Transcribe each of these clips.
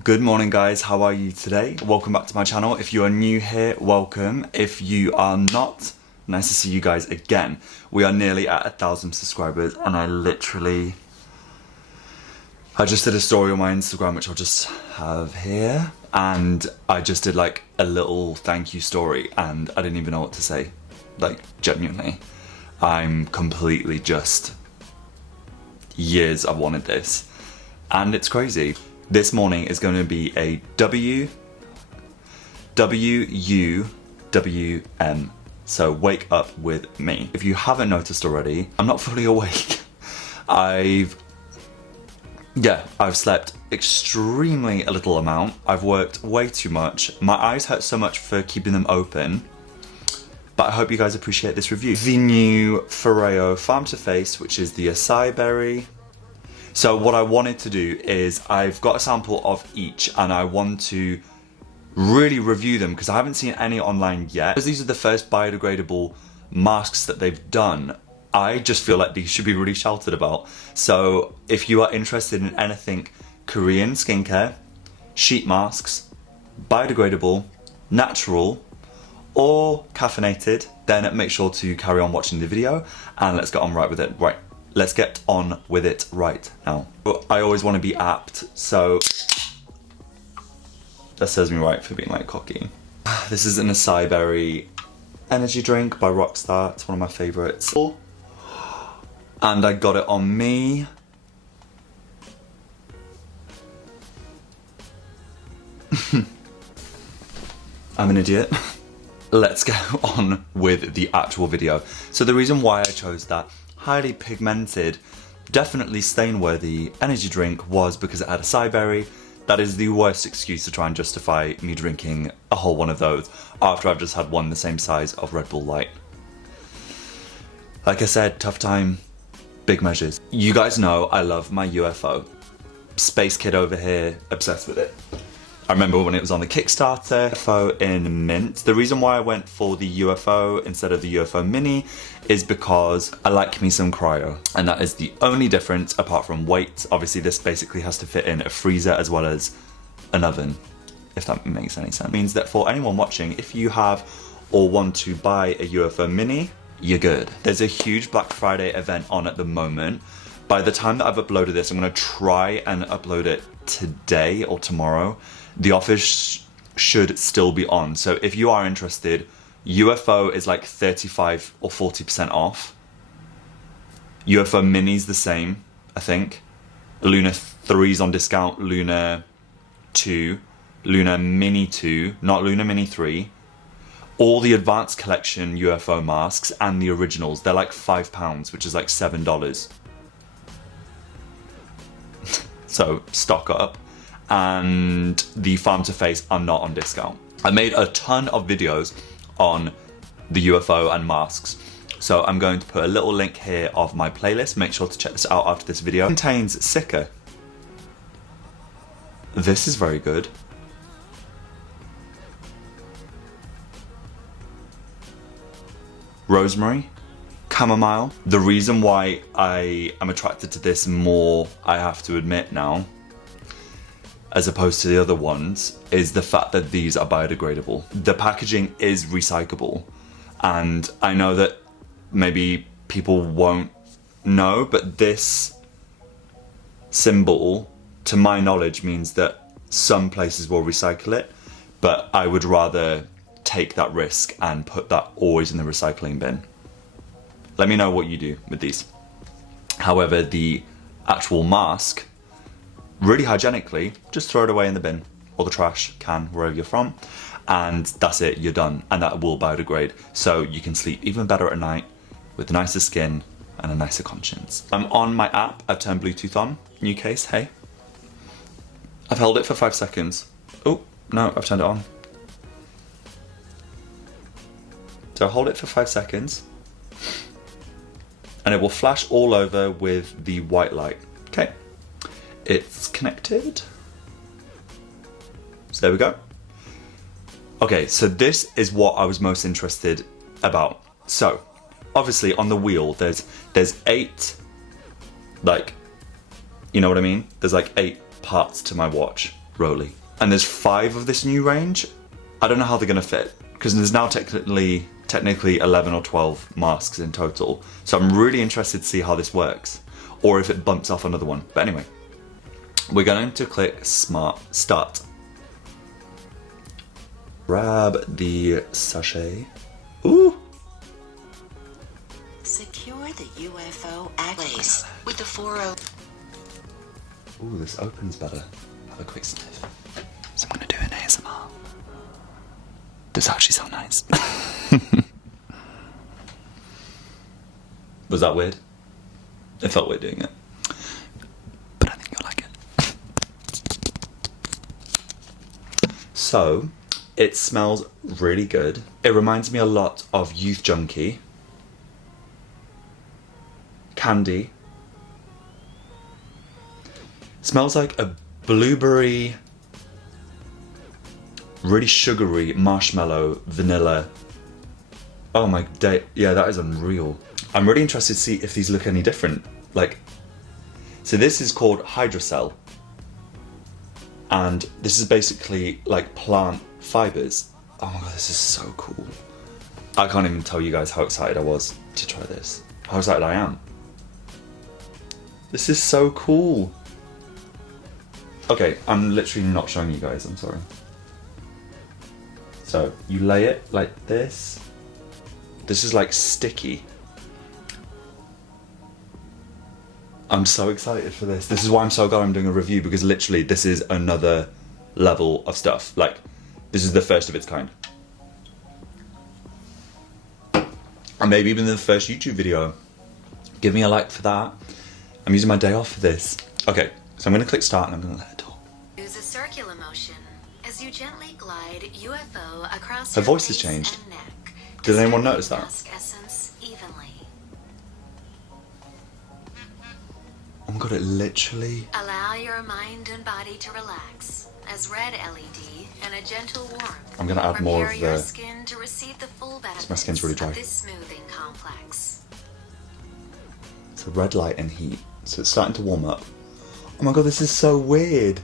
Good morning guys, how are you today? Welcome back to my channel. If you are new here, welcome. If you are not, nice to see you guys again. We are nearly at 1,000 subscribers and I just did a story on my Instagram which I'll just have here, and I just did like a little thank you story and I didn't even know what to say. Like genuinely, I'm completely just years I've wanted this and it's crazy. This morning is going to be a WUWM, so wake up with me. If you haven't noticed already, I'm not fully awake. I've slept extremely a little amount. I've worked way too much. My eyes hurt so much for keeping them open, but I hope you guys appreciate this review. The new Foreo Farm to Face, which is the Acai Berry. So what I wanted to do is I've got a sample of each and I want to really review them because I haven't seen any online yet. Because these are the first biodegradable masks that they've done, I just feel like these should be really shouted about. So if you are interested in anything Korean skincare, sheet masks, biodegradable, natural, or caffeinated, then make sure to carry on watching the video and let's get on right with it. Right. Let's get on with it right now. I always want to be apt, so that serves me right for being like cocky. This is an Acai Berry energy drink by Rockstar. It's one of my favorites. And I got it on me. I'm an idiot. Let's go on with the actual video. So the reason why I chose that highly pigmented, definitely stain-worthy energy drink was because it had acai berry. That is the worst excuse to try and justify me drinking a whole one of those after I've just had one the same size of Red Bull Light. Like I said, tough time, big measures. You guys know I love my UFO. Space kid over here, obsessed with it. I remember when it was on the Kickstarter, UFO in mint. The reason why I went for the UFO instead of the UFO mini is because I like me some cryo. And that is the only difference apart from weight. Obviously this basically has to fit in a freezer as well as an oven, if that makes any sense. It means that for anyone watching, if you have or want to buy a UFO mini, you're good. There's a huge Black Friday event on at the moment. By the time that I've uploaded this, I'm gonna try and upload it today or tomorrow. The offers should still be on. So if you are interested, UFO is like 35 or 40% off. UFO Mini's the same, I think. Luna 3's on discount, Luna 2, Luna Mini 2, not Luna Mini 3. All the advanced collection UFO masks and the originals, they're like £5, which is like $7. So stock up. And the Farm to Face are not on discount. I made a ton of videos on the UFO and masks, so I'm going to put a little link here of my playlist. Make sure to check this out after this video. It contains Sika. This is very good. Rosemary, chamomile. The reason why I am attracted to this more, I have to admit now, as opposed to the other ones, is the fact that these are biodegradable. The packaging is recyclable, and I know that maybe people won't know, but this symbol, to my knowledge, means that some places will recycle it, but I would rather take that risk and put that always in the recycling bin. Let me know what you do with these. However, the actual mask, really hygienically, just throw it away in the bin or the trash can, wherever you're from, and that's it, you're done, and that will biodegrade, so you can sleep even better at night with nicer skin and a nicer conscience. I'm on my app, I've turned Bluetooth on, new case, hey. I've held it for 5 seconds. Oh, no, I've turned it on. So hold it for 5 seconds, and it will flash all over with the white light, okay. It's connected. So there we go. Okay, so this is what I was most interested about. So, obviously on the wheel, there's 8, like, you know what I mean? There's like 8 parts to my watch. roly. And there's 5 of this new range. I don't know how they're gonna fit, because there's now technically 11 or 12 masks in total. So I'm really interested to see how this works, or if it bumps off another one. But anyway, we're going to click start. Grab the sachet. Ooh! Secure the UFO access with the Foreo. Ooh, this opens better. Have a quick sniff. So I'm gonna do an ASMR. Does actually sound nice. Was that weird? It felt weird doing it. But I think you'll like it. So, it smells really good. It reminds me a lot of Youth Junkie, candy. Smells like a blueberry, really sugary marshmallow, vanilla. Oh my day, yeah, that is unreal. I'm really interested to see if these look any different. Like, so this is called Hydrocell. And this is basically like plant fibers. Oh my god, this is so cool. I can't even tell you guys how excited I was to try this. How excited I am. This is so cool. Okay, I'm literally not showing you guys, I'm sorry. So, you lay it like this. This is like sticky. I'm so excited for this. This is why I'm so glad I'm doing a review, because literally this is another level of stuff. Like, this is the first of its kind. And maybe even the first YouTube video. Give me a like for that. I'm using my day off for this. Okay, so I'm gonna click start and I'm gonna let it talk. Use a circular motion as you gently glide UFO across Her your voice has face changed. and neck. Did anyone Descending notice that? mask essence evenly. Oh my god, it literally... Allow your mind and body to relax as red LED and a gentle warmth. I'm gonna add more of prepare your the... skin to receive the full benefits My skin's really dry. of this smoothing complex. It's a red light and heat, so it's starting to warm up. Oh my god, this is so weird.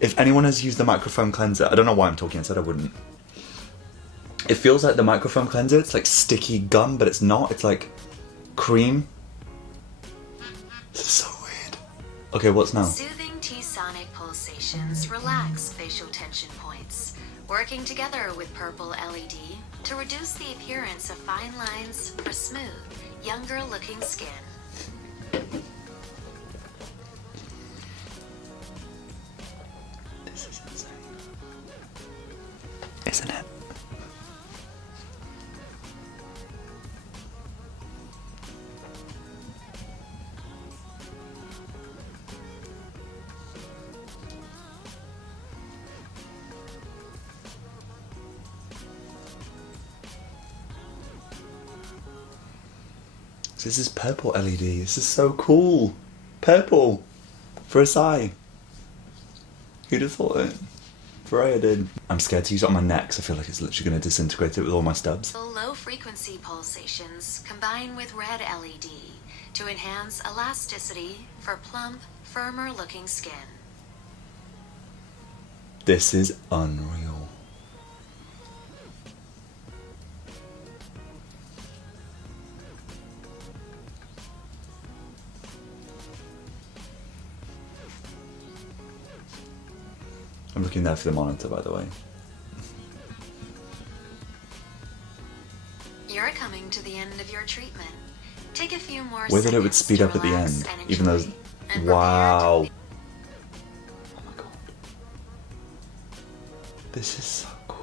If anyone has used the microfoam cleanser, I don't know why I'm talking, I said I wouldn't. It feels like the microfoam cleanser, it's like sticky gum, but it's not, it's like cream. This is so weird. Okay, what's now? Soothing T-sonic pulsations relax facial tension points, working together with purple LED to reduce the appearance of fine lines for smooth, younger looking skin. This is insane. Isn't it? This is purple LED. This is so cool. Purple for Açai. Who'd have thought it? Foreo did. I'm scared to use it on my neck, so I feel like it's literally going to disintegrate it with all my stubs. Low frequency pulsations combine with red LED to enhance elasticity for plump, firmer looking skin. This is unreal. I'm looking there for the monitor, by the way. You're coming to the end of your treatment. Take a few more Way that it would seconds speed to up at the relax end, and even though... enjoy, and prepare Wow. to Oh my god. This is so cool.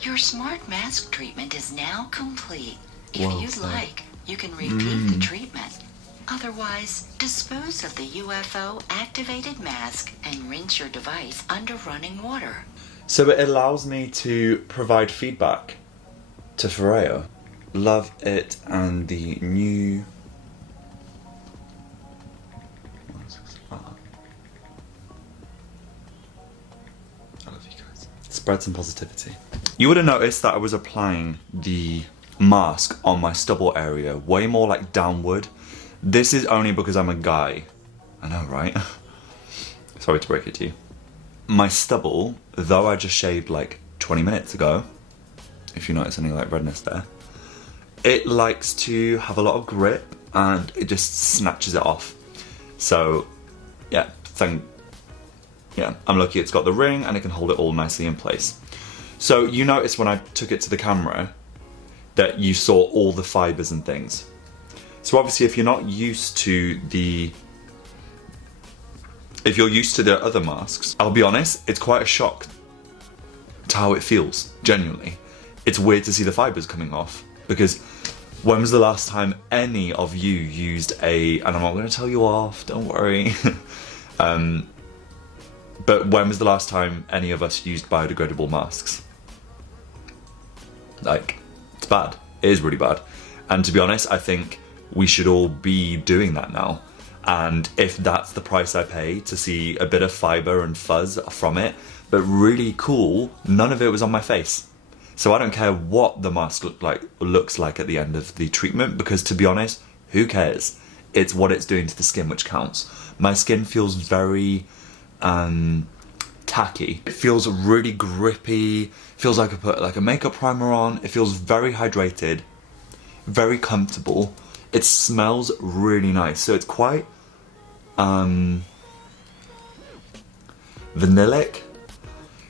Your smart mask treatment is now complete. If Well you'd said. like, you can repeat the treatment. Otherwise, dispose of the UFO activated mask and rinse your device under running water. So it allows me to provide feedback to Foreo. Love it, and the new... I love you guys. Spread some positivity. You would have noticed that I was applying the mask on my stubble area way more like downward. This is only because I'm a guy. I know, right? Sorry to break it to you. My stubble, though I just shaved like 20 minutes ago, if you notice any like redness there, it likes to have a lot of grip and it just snatches it off. So yeah, I'm lucky it's got the ring and it can hold it all nicely in place. So you noticed when I took it to the camera that you saw all the fibers and things. So obviously if you're not used to the other masks, I'll be honest, it's quite a shock to how it feels, genuinely. It's weird to see the fibers coming off, because when was the last time any of you used and I'm not going to tell you off, don't worry, but when was the last time any of us used biodegradable masks? Like, it's bad. It is really bad. And to be honest, I think we should all be doing that now. And if that's the price I pay to see a bit of fiber and fuzz from it, but really cool, none of it was on my face. So I don't care what the mask looks like at the end of the treatment, because to be honest, who cares? It's what it's doing to the skin which counts. My skin feels very tacky. It feels really grippy. Feels like I put like a makeup primer on. It feels very hydrated, very comfortable. It smells really nice. So it's quite vanillic.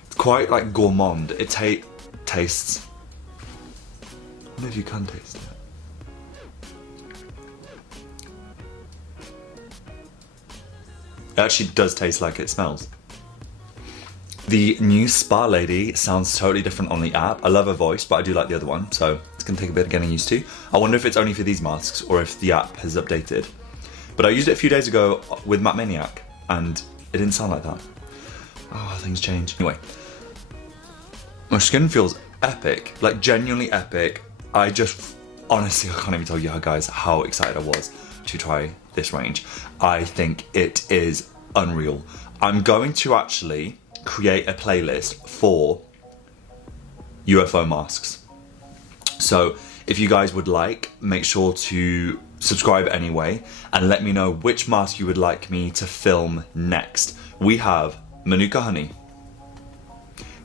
It's quite like gourmand. It tastes. I don't know if you can taste it. It actually does taste like it smells. The new Spa Lady sounds totally different on the app. I love her voice, but I do like the other one, so it's gonna take a bit of getting used to. I wonder if it's only for these masks or if the app has updated. But I used it a few days ago with Matt Maniac, and it didn't sound like that. Oh, things change. Anyway, my skin feels epic, like genuinely epic. Honestly, I can't even tell you guys how excited I was to try this range. I think it is unreal. I'm going to actually create a playlist for UFO masks. So if you guys would like, make sure to subscribe anyway and let me know which mask you would like me to film next. We have Manuka Honey.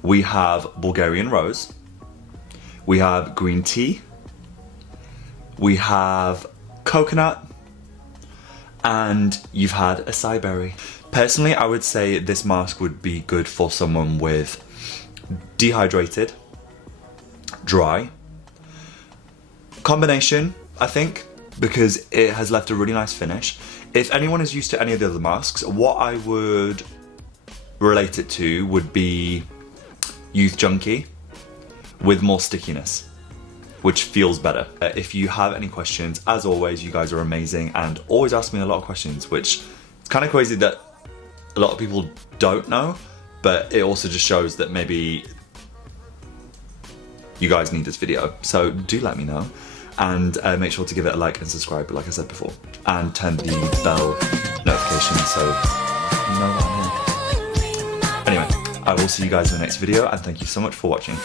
We have Bulgarian Rose. We have green tea. We have coconut. And you've had acai berry. Personally, I would say this mask would be good for someone with dehydrated, dry, combination, I think, because it has left a really nice finish. If anyone is used to any of the other masks, what I would relate it to would be Youth Junkie with more stickiness, which feels better. If you have any questions, as always, you guys are amazing and always ask me a lot of questions, which it's kind of crazy that a lot of people don't know, but it also just shows that maybe you guys need this video. So do let me know, and make sure to give it a like and subscribe, like I said before, and turn the bell notification so you know what I'm here. Anyway, I will see you guys in the next video, and thank you so much for watching.